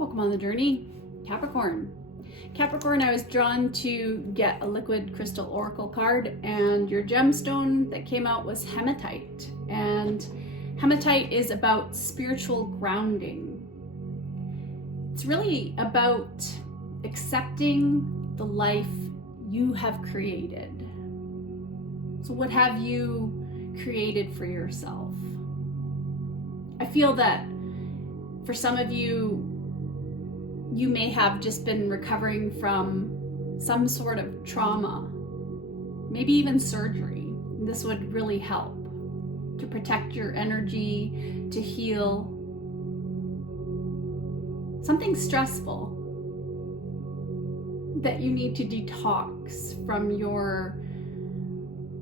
Welcome on the journey, Capricorn. Capricorn, I was drawn to get a liquid crystal oracle card, and your gemstone that came out was hematite. And hematite is about spiritual grounding. It's really about accepting the life you have created. So what have you created for yourself? I feel that for some of you, you may have just been recovering from some sort of trauma, maybe even surgery. This would really help to protect your energy, to heal something stressful that you need to detox from your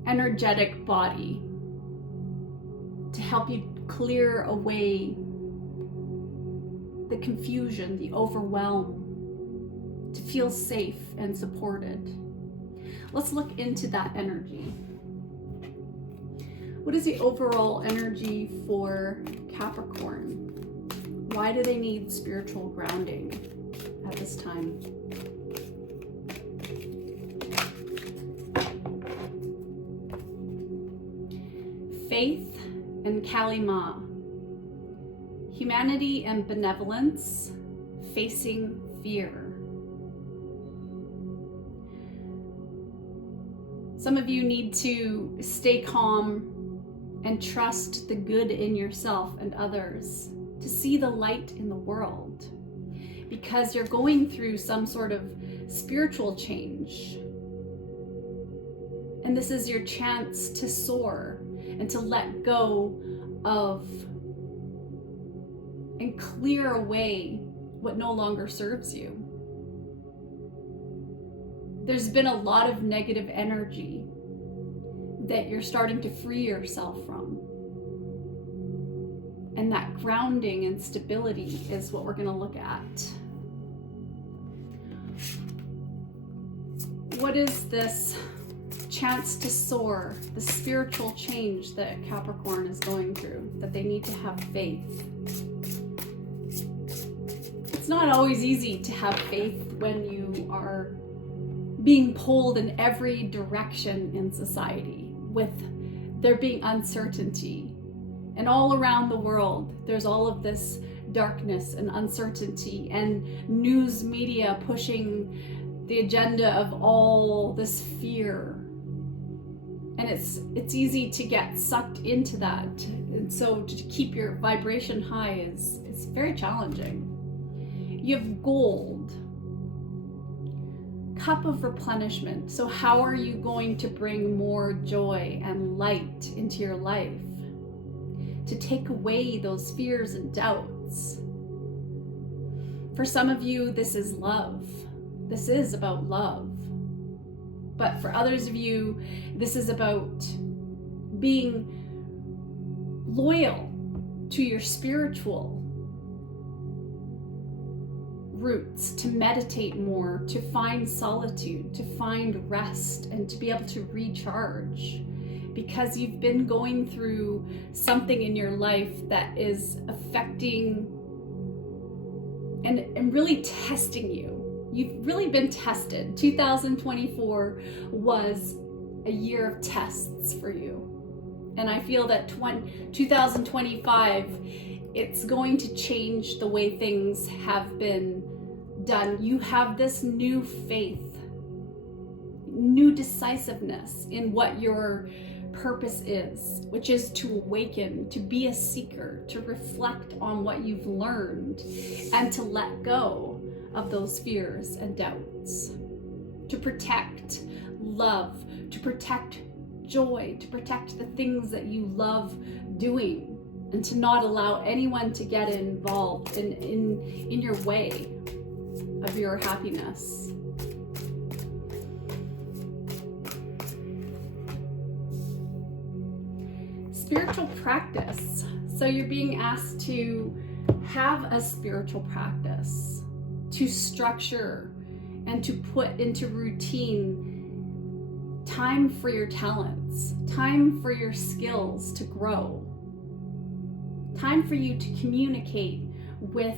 energetic body to help you clear away the confusion, the overwhelm, to feel safe and supported. Let's look into that energy. What is the overall energy for Capricorn? Why do they need spiritual grounding at this time? Faith and Kalima. Humanity and benevolence facing fear. Some of you need to stay calm and trust the good in yourself and others, to see the light in the world, because you're going through some sort of spiritual change. And this is your chance to soar and to let go of and clear away what no longer serves you. There's been a lot of negative energy that you're starting to free yourself from. And that grounding and stability is what we're going to look at. What is this chance to soar, the spiritual change that Capricorn is going through, that they need to have faith? It's not always easy to have faith when you are being pulled in every direction in society, with there being uncertainty. And all around the world, there's all of this darkness and uncertainty, and news media pushing the agenda of all this fear. And it's easy to get sucked into that. And so to keep your vibration high is very challenging. You have gold, cup of replenishment. So how are you going to bring more joy and light into your life to take away those fears and doubts? For some of you, this is love. This is about love. But for others of you, this is about being loyal to your spiritual roots, to meditate more, to find solitude, to find rest, and to be able to recharge, because you've been going through something in your life that is affecting and really testing you. You've really been tested. 2024 was a year of tests for you. And I feel that 2025, it's going to change the way things have been done. You have this new faith, new decisiveness in what your purpose is, which is to awaken, to be a seeker, to reflect on what you've learned, and to let go of those fears and doubts, to protect love, to protect joy, to protect the things that you love doing, and to not allow anyone to get involved in your way of your happiness. Spiritual practice. So you're being asked to have a spiritual practice, to structure and to put into routine time for your talents, time for your skills to grow, time for you to communicate with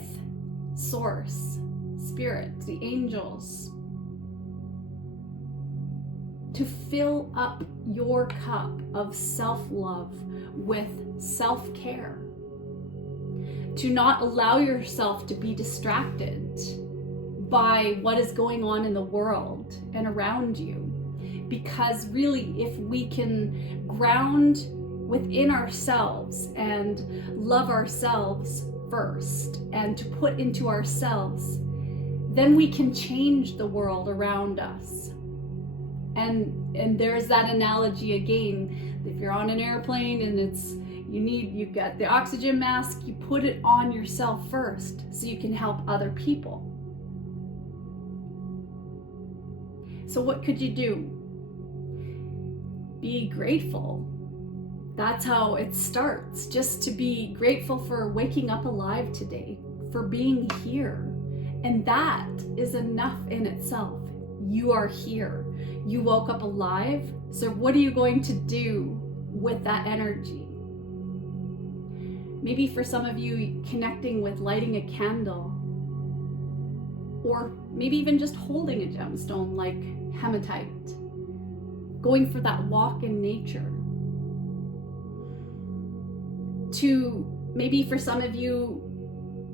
source, spirit, the angels, to fill up your cup of self-love with self-care, to not allow yourself to be distracted by what is going on in the world and around you. Because really, if we can ground within ourselves and love ourselves first and to put into ourselves, then we can change the world around us. And there's that analogy again. If you're on an airplane and you've got the oxygen mask, you put it on yourself first so you can help other people. So what could you do? Be grateful. That's how it starts. Just to be grateful for waking up alive today, for being here. And that is enough in itself. You are here. You woke up alive. So what are you going to do with that energy? Maybe for some of you, connecting with lighting a candle, or maybe even just holding a gemstone like hematite, going for that walk in nature. To maybe for some of you,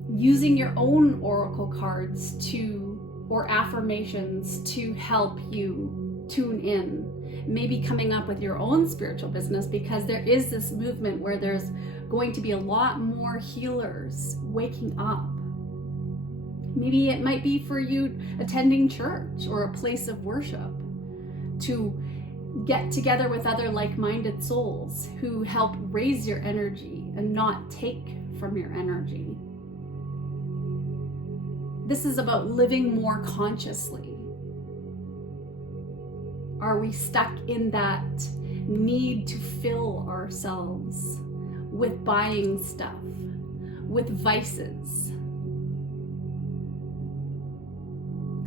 using your own oracle cards or affirmations to help you tune in. Maybe coming up with your own spiritual business, because there is this movement where there's going to be a lot more healers waking up. Maybe it might be for you attending church or a place of worship, to get together with other like-minded souls who help raise your energy and not take from your energy. This is about living more consciously. Are we stuck in that need to fill ourselves with buying stuff, with vices,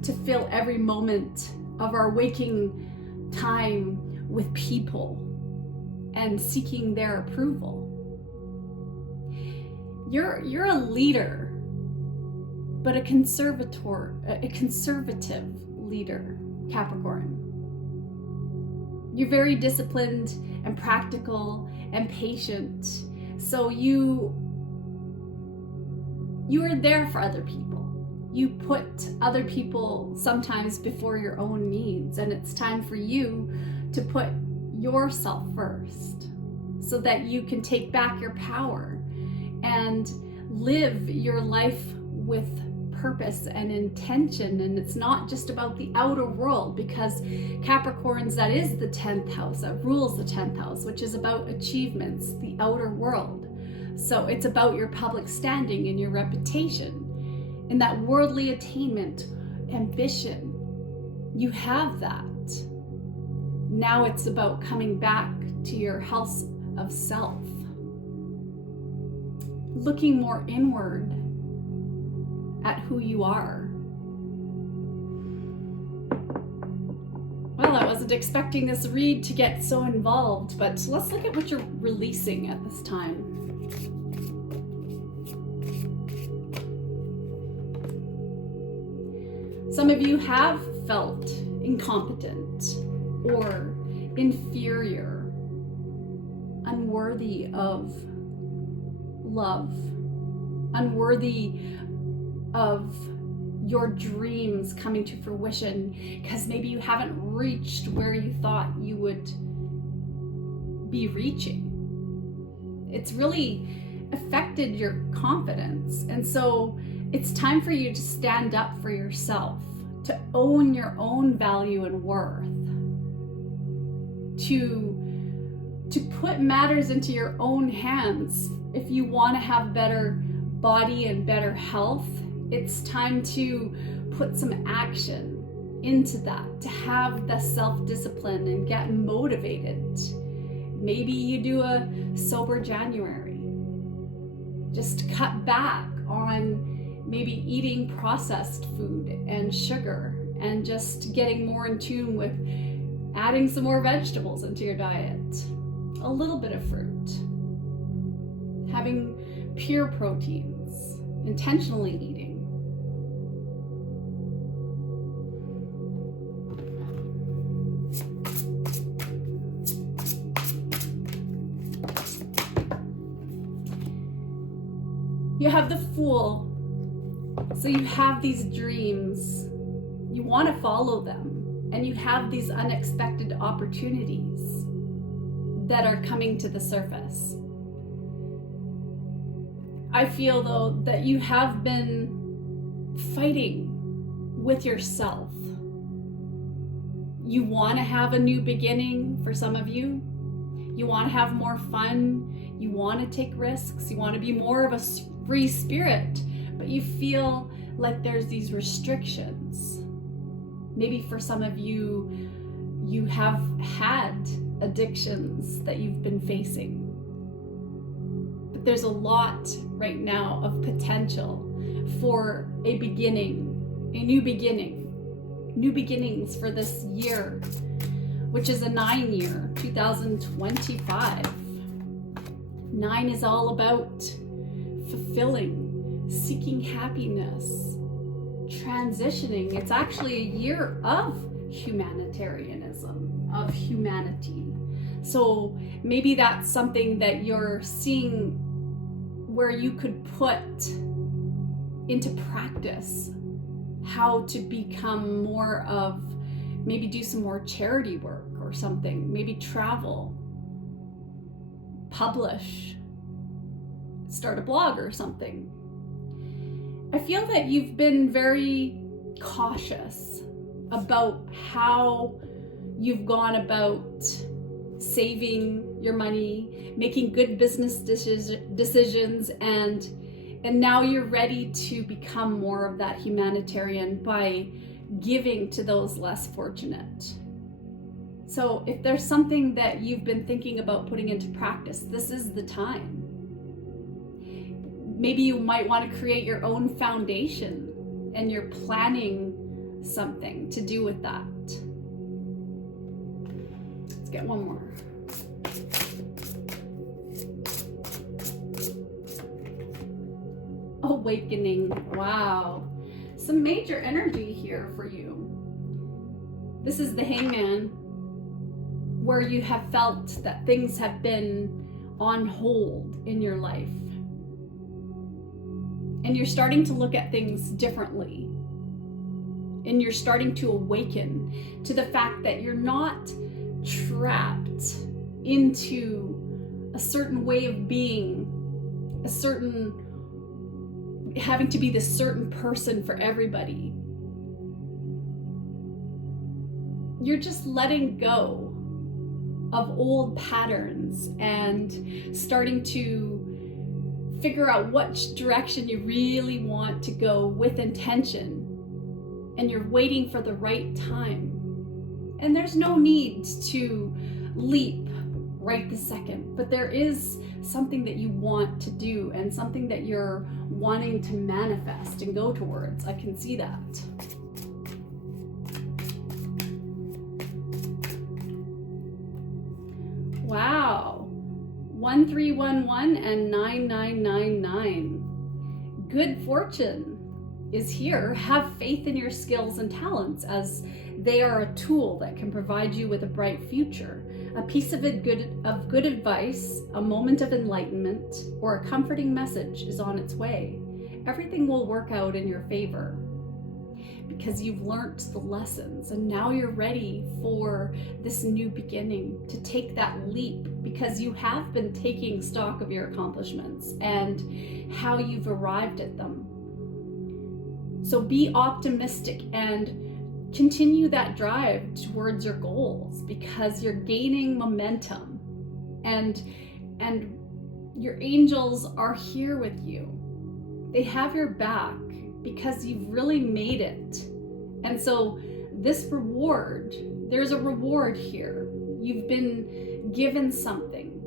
to fill every moment of our waking time with people and seeking their approval? You're a leader, but a conservative leader, Capricorn. You're very disciplined and practical and patient. So you are there for other people. You put other people sometimes before your own needs, and it's time for you to put yourself first so that you can take back your power and live your life with purpose and intention. And it's not just about the outer world, because Capricorns, that is the 10th house, that rules the 10th house, which is about achievements, the outer world. So it's about your public standing and your reputation and that worldly attainment, ambition. You have that. Now it's about coming back to your house of self, looking more inward at who you are. Well, I wasn't expecting this read to get so involved, but let's look at what you're releasing at this time. Some of you have felt incompetent or inferior, unworthy of love, unworthy of your dreams coming to fruition, because maybe you haven't reached where you thought you would be reaching. It's really affected your confidence. And so it's time for you to stand up for yourself, to own your own value and worth, to put matters into your own hands. If you want to have better body and better health, it's time to put some action into that, to have the self-discipline and get motivated. Maybe you do a sober January. Just cut back on maybe eating processed food and sugar, and just getting more in tune with adding some more vegetables into your diet, a little bit of fruit, having pure proteins, intentionally eating. cool. So you have these dreams, you want to follow them, and you have these unexpected opportunities that are coming to the surface. I feel though that you have been fighting with yourself. You want to have a new beginning for some of you. You want to have more fun. You want to take risks. You want to be more of a free spirit, but you feel like there's these restrictions. Maybe for some of you, you have had addictions that you've been facing. But there's a lot right now of potential for a beginning, a new beginning, new beginnings for this year, which is a 9 year, 2025. 9 is all about fulfilling, seeking happiness, transitioning. It's actually a year of humanitarianism, of humanity. So maybe that's something that you're seeing where you could put into practice how to become more of, maybe do some more charity work or something, maybe travel, publish, start a blog or something. I feel that you've been very cautious about how you've gone about saving your money, making good business decisions, and now you're ready to become more of that humanitarian by giving to those less fortunate. So if there's something that you've been thinking about putting into practice, this is the time. Maybe you might want to create your own foundation and you're planning something to do with that. Let's get one more. Awakening. Wow. Some major energy here for you. This is the Hangman, where you have felt that things have been on hold in your life. And you're starting to look at things differently. And you're starting to awaken to the fact that you're not trapped into a certain way of being, having to be this certain person for everybody. You're just letting go of old patterns and starting to figure out which direction you really want to go with intention. And you're waiting for the right time. And there's no need to leap right this second, but there is something that you want to do and something that you're wanting to manifest and go towards. I can see that. Wow. 1311 and 9999. Good fortune is here. Have faith in your skills and talents, as they are a tool that can provide you with a bright future. A piece of good advice, a moment of enlightenment, or a comforting message is on its way. Everything will work out in your favor because you've learnt the lessons, and now you're ready for this new beginning, to take that leap, because you have been taking stock of your accomplishments and how you've arrived at them. So be optimistic and continue that drive towards your goals, because you're gaining momentum and your angels are here with you. They have your back because you've really made it. And so this reward, there's a reward here. You've been given something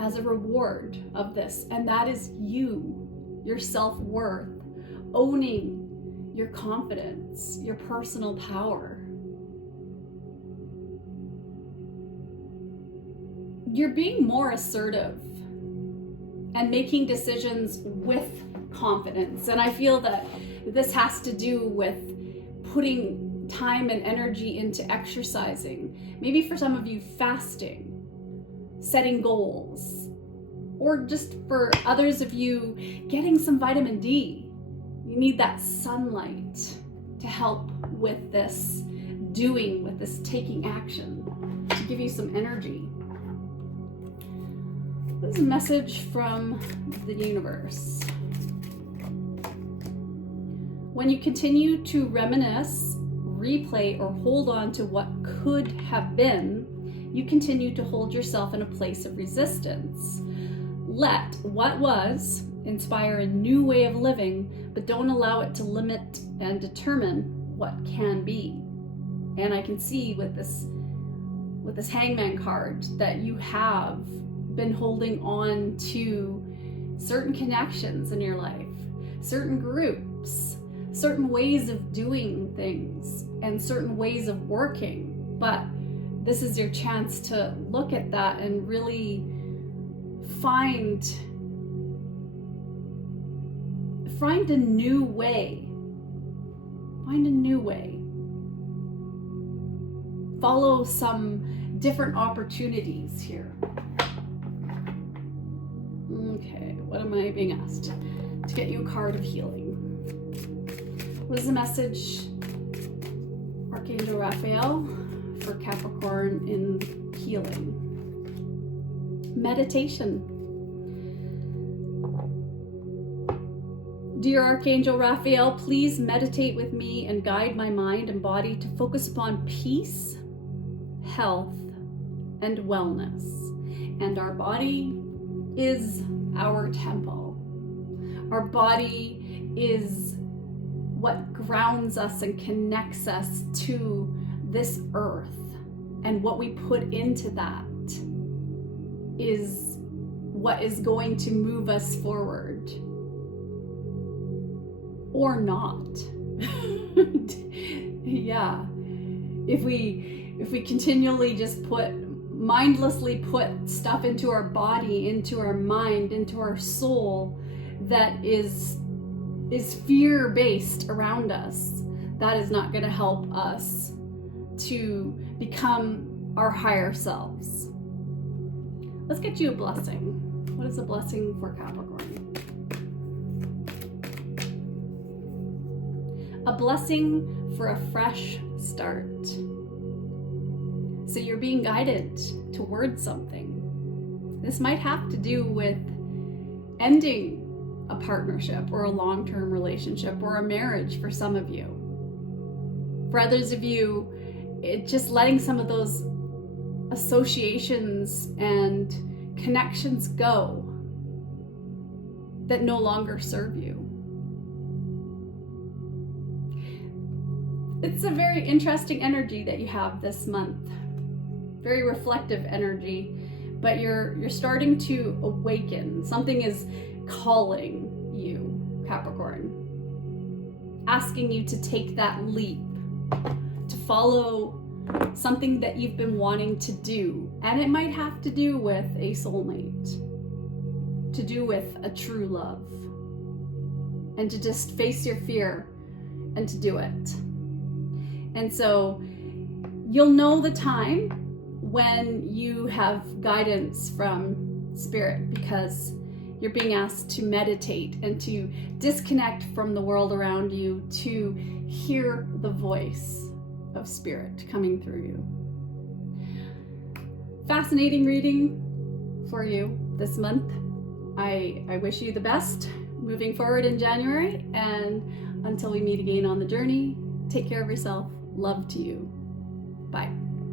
as a reward of this, and that is you, your self-worth, owning your confidence, your personal power. You're being more assertive and making decisions with confidence. And I feel that this has to do with putting time and energy into exercising. Maybe for some of you, fasting, setting goals, or just for others of you, getting some vitamin D. You need that sunlight to help with this doing, with this taking action, to give you some energy. This is a message from the universe. When you continue to reminisce, replay, or hold on to what could have been, you continue to hold yourself in a place of resistance. Let what was inspire a new way of living, but don't allow it to limit and determine what can be. And I can see with this Hangman card that you have been holding on to certain connections in your life, certain groups, certain ways of doing things, and certain ways of working. But this is your chance to look at that and really find a new way. Find a new way. Follow some different opportunities here. Okay, what am I being asked? To get you a card of healing. What is the message, Archangel Raphael, for Capricorn in healing? Meditation. Dear Archangel Raphael, please meditate with me and guide my mind and body to focus upon peace, health, and wellness. And our body is our temple. Our body is what grounds us and connects us to this earth. And what we put into that is what is going to move us forward. Or not. Yeah. If we continually just mindlessly put stuff into our body, into our mind, into our soul that is fear-based around us, that is not going to help us to become our higher selves. Let's get you a blessing. What is a blessing for Capricorn? A blessing for a fresh start. So you're being guided towards something. This might have to do with ending a partnership or a long-term relationship or a marriage for some of you. For others of you, it's just letting some of those associations and connections go that no longer serve you. It's a very interesting energy that you have this month. Very reflective energy, but you're starting to awaken. Something is calling you, Capricorn, asking you to take that leap, to follow something that you've been wanting to do. And it might have to do with a soulmate, to do with a true love, and to just face your fear and to do it. And so you'll know the time when you have guidance from Spirit, because you're being asked to meditate and to disconnect from the world around you to hear the voice of Spirit coming through you. Fascinating reading for you this month. I wish you the best moving forward in January, and until we meet again on the journey, take care of yourself. Love to you. Bye.